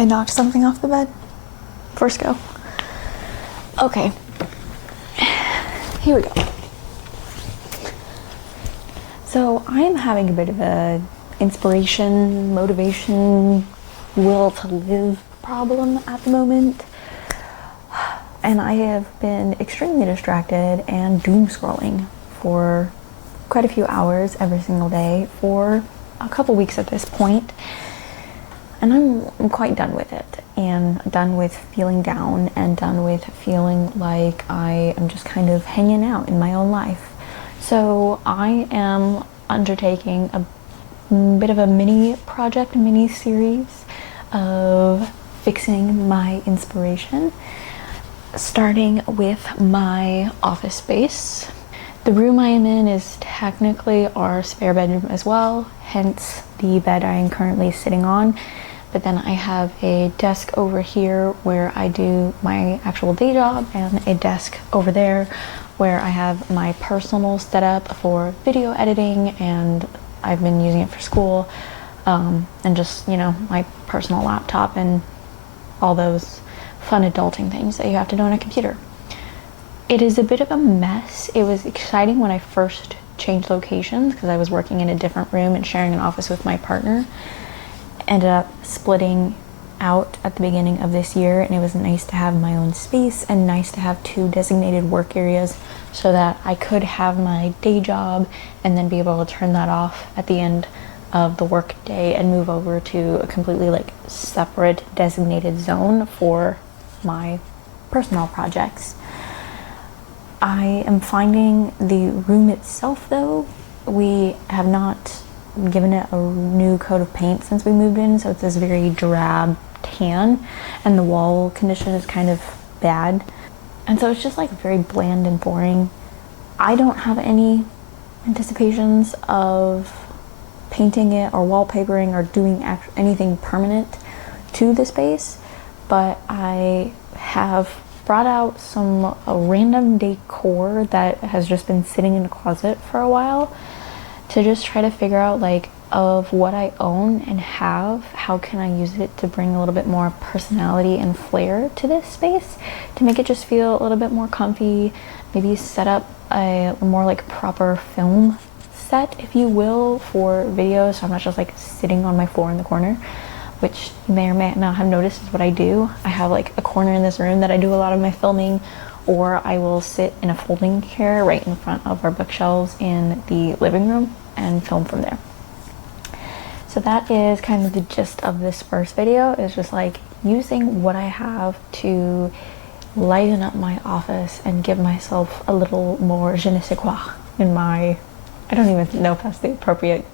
I knocked something off the bed. First go. Okay. Here we go. So I am having a bit of a inspiration, motivation, will to live problem at the moment. And I have been extremely distracted and doom scrolling for quite a few hours every single day for a couple weeks at this point. And I'm quite done with it, and done with feeling down, and done with feeling like I am just kind of hanging out in my own life. So I am undertaking a bit of a mini project, mini series of fixing my inspiration, starting with my office space. The room I am in is technically our spare bedroom as well, hence the bed I am currently sitting on. But then I have a desk over here where I do my actual day job, and a desk over there where I have my personal setup for video editing, and I've been using it for school, and just, you know, my personal laptop and all those fun adulting things that you have to do on a computer. It is a bit of a mess. It was exciting when I first changed locations because I was working in a different room and sharing an office with my partner. Ended up splitting out at the beginning of this year, and it was nice to have my own space and nice to have 2 designated work areas so that I could have my day job and then be able to turn that off at the end of the work day and move over to a completely like separate designated zone for my personal projects. I am finding the room itself, though, we have not given it a new coat of paint since we moved in, so it's this very drab tan, and the wall condition is kind of bad, and so it's just like very bland and boring. I don't have any anticipations of painting it or wallpapering or doing anything permanent to the space, but I have brought out some random decor that has just been sitting in a closet for a while to just try to figure out, like, of what I own and have, how can I use it to bring a little bit more personality and flair to this space, to make it just feel a little bit more comfy, maybe set up a more like proper film set, if you will, for videos, so I'm not just like sitting on my floor in the corner, which you may or may not have noticed is what I do. I have like a corner in this room that I do a lot of my filming, or I will sit in a folding chair right in front of our bookshelves in the living room and film from there. So that is kind of the gist of this first video, is just like using what I have to lighten up my office and give myself a little more je ne sais quoi in my, I don't even know if that's the appropriate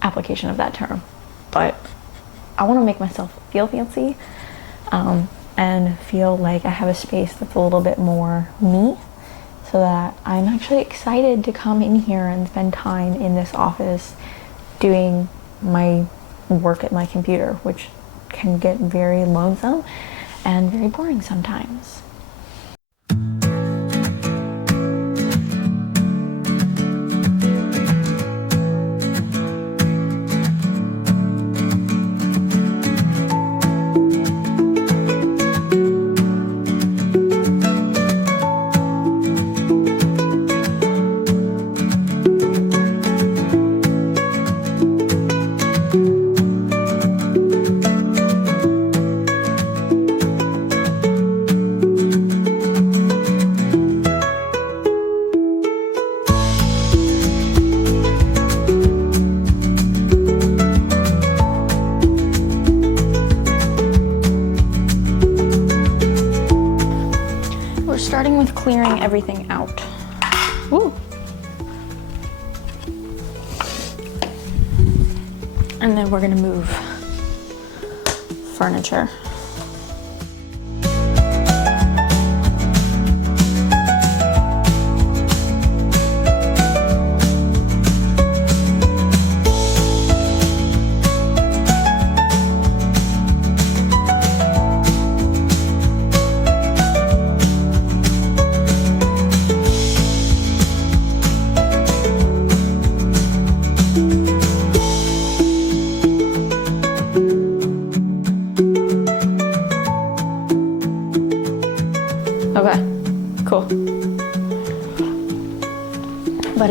application of that term, but I want to make myself feel fancy, and feel like I have a space that's a little bit more me, so that I'm actually excited to come in here and spend time in this office doing my work at my computer, which can get very lonesome and very boring sometimes. Starting with clearing everything out. Ooh. And then we're gonna move furniture.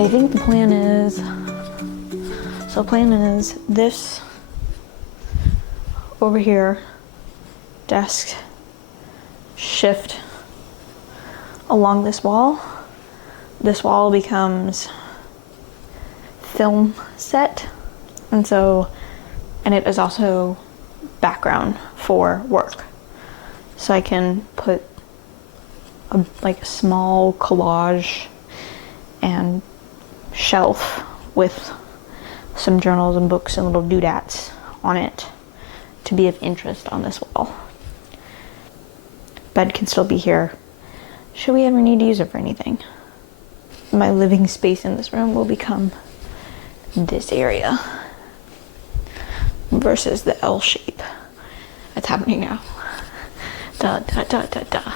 I think the plan is, this over here, desk, shift along this wall. This wall becomes film set, and it is also background for work. So I can put a small collage and shelf with some journals and books and little doodads on it to be of interest on this wall. Bed can still be here should we ever need to use it for anything. My living space in this room will become this area versus the L shape that's happening now. Da da da da da.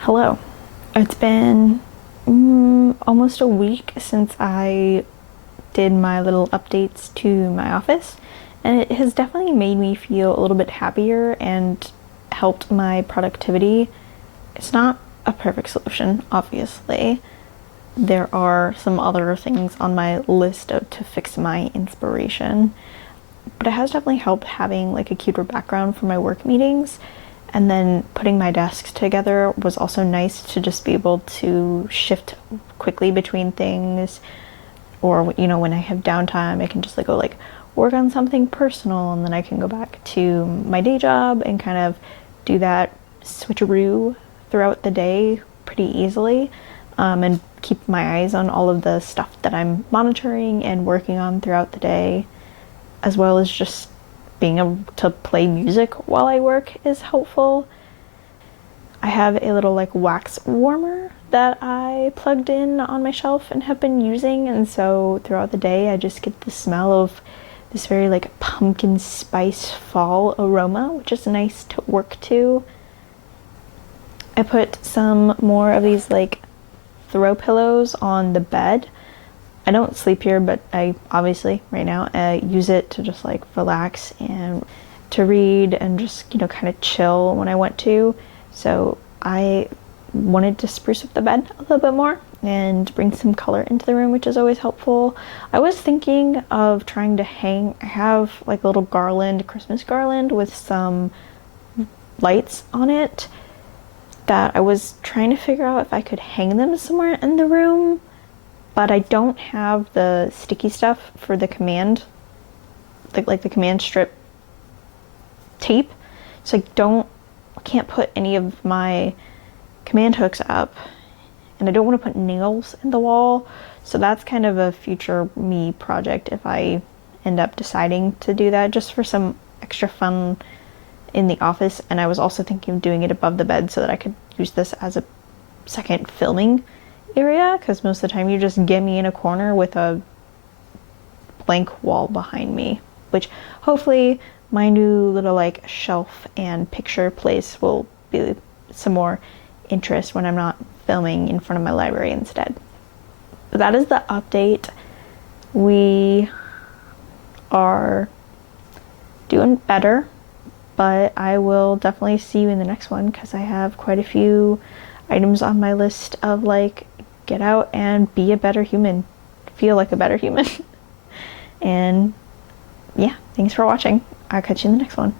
Hello. It's been almost a week since I did my little updates to my office, and it has definitely made me feel a little bit happier and helped my productivity. It's not a perfect solution, obviously. There are some other things on my list to fix my inspiration, but it has definitely helped having like a cuter background for my work meetings. And then putting my desks together was also nice to just be able to shift quickly between things. Or, you know, when I have downtime, I can just go work on something personal, and then I can go back to my day job and kind of do that switcheroo throughout the day pretty easily, and keep my eyes on all of the stuff that I'm monitoring and working on throughout the day, as well as just being able to play music while I work is helpful. I have a little wax warmer that I plugged in on my shelf and have been using, and so throughout the day I just get the smell of this very pumpkin spice fall aroma, which is nice to work to. I put some more of these throw pillows on the bed. I don't sleep here, but I obviously right now use it to just relax and to read and just kind of chill when I want to. So I wanted to spruce up the bed a little bit more and bring some color into the room, which is always helpful. I was thinking of trying to I have a little garland, Christmas garland with some lights on it that I was trying to figure out if I could hang them somewhere in the room. But I don't have the sticky stuff for the command, like the command strip tape. So I can't put any of my command hooks up, and I don't want to put nails in the wall. So that's kind of a future me project if I end up deciding to do that, just for some extra fun in the office. And I was also thinking of doing it above the bed so that I could use this as a second filming area, because most of the time you just get me in a corner with a blank wall behind me, which hopefully my new little shelf and picture place will be some more interest when I'm not filming in front of my library instead. But that is the update. We are doing better, but I will definitely see you in the next one because I have quite a few items on my list of like, get out and be a better human, feel like a better human. And yeah, thanks for watching. I'll catch you in the next one.